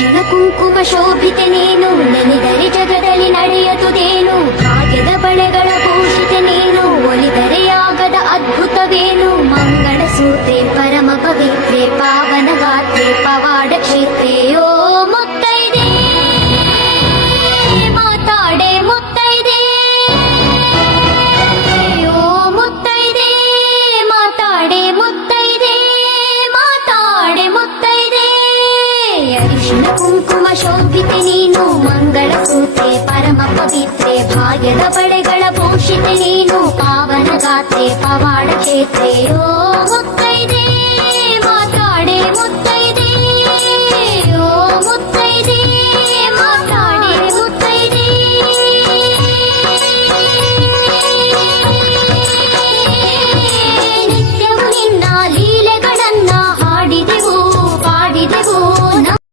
ಅರಿಶಿಣ ಕುಂಕುಮ ಶೋಭಿತೆ ನೀನು, ನೆನೆದರೆ ಜಗದಲ್ಲಿ ನಡೆಯದುದೇನು. ಭಾಗ್ಯದ ಬಳೆಗಳ ಭೂಷಿತೆ ನೀನು, ಒಲಿದರೆ ಆಗದ ಅದ್ಭುತವೇನು. ಮಂಗಳ ಸೂತ್ರೆ ಪರಮ ಪವಿತ್ರೆ, ಪಾವನ ಗಾತ್ರೆ ಪವಾಡ ಕ್ಷೇತ್ರೆ. ಓ ಮುತ್ತೈದೆ ಮಾತಾಡೆ ಮುತ್ತೈದೆ, ಓ ಮುತ್ತೈದೆ ಮಾತಾಡೆ ಮುತ್ತೈದೆ, ಮಾತಾಡೆ ಮುತ್ತೈದೆ. ಅರಿಶಿಣ ಕುಂಕುಮ ಶೋಭಿತೆ ನೀನು, ಮಂಗಳ ಸೂತ್ರೆ ಪರಮ ಪವಿತ್ರೆ, ಭಾಗ್ಯದ ಬಳೆಗಳ ಭೂಷಿತೆ ನೀನು, ಪಾವನ ಗಾತ್ರೆ ಪವಾಡ ಕ್ಷೇತ್ರೆ. ಓ ಮುತ್ತೈದೆ ಮಾತಾಡೆ ಮುತ್ತೈದೆ.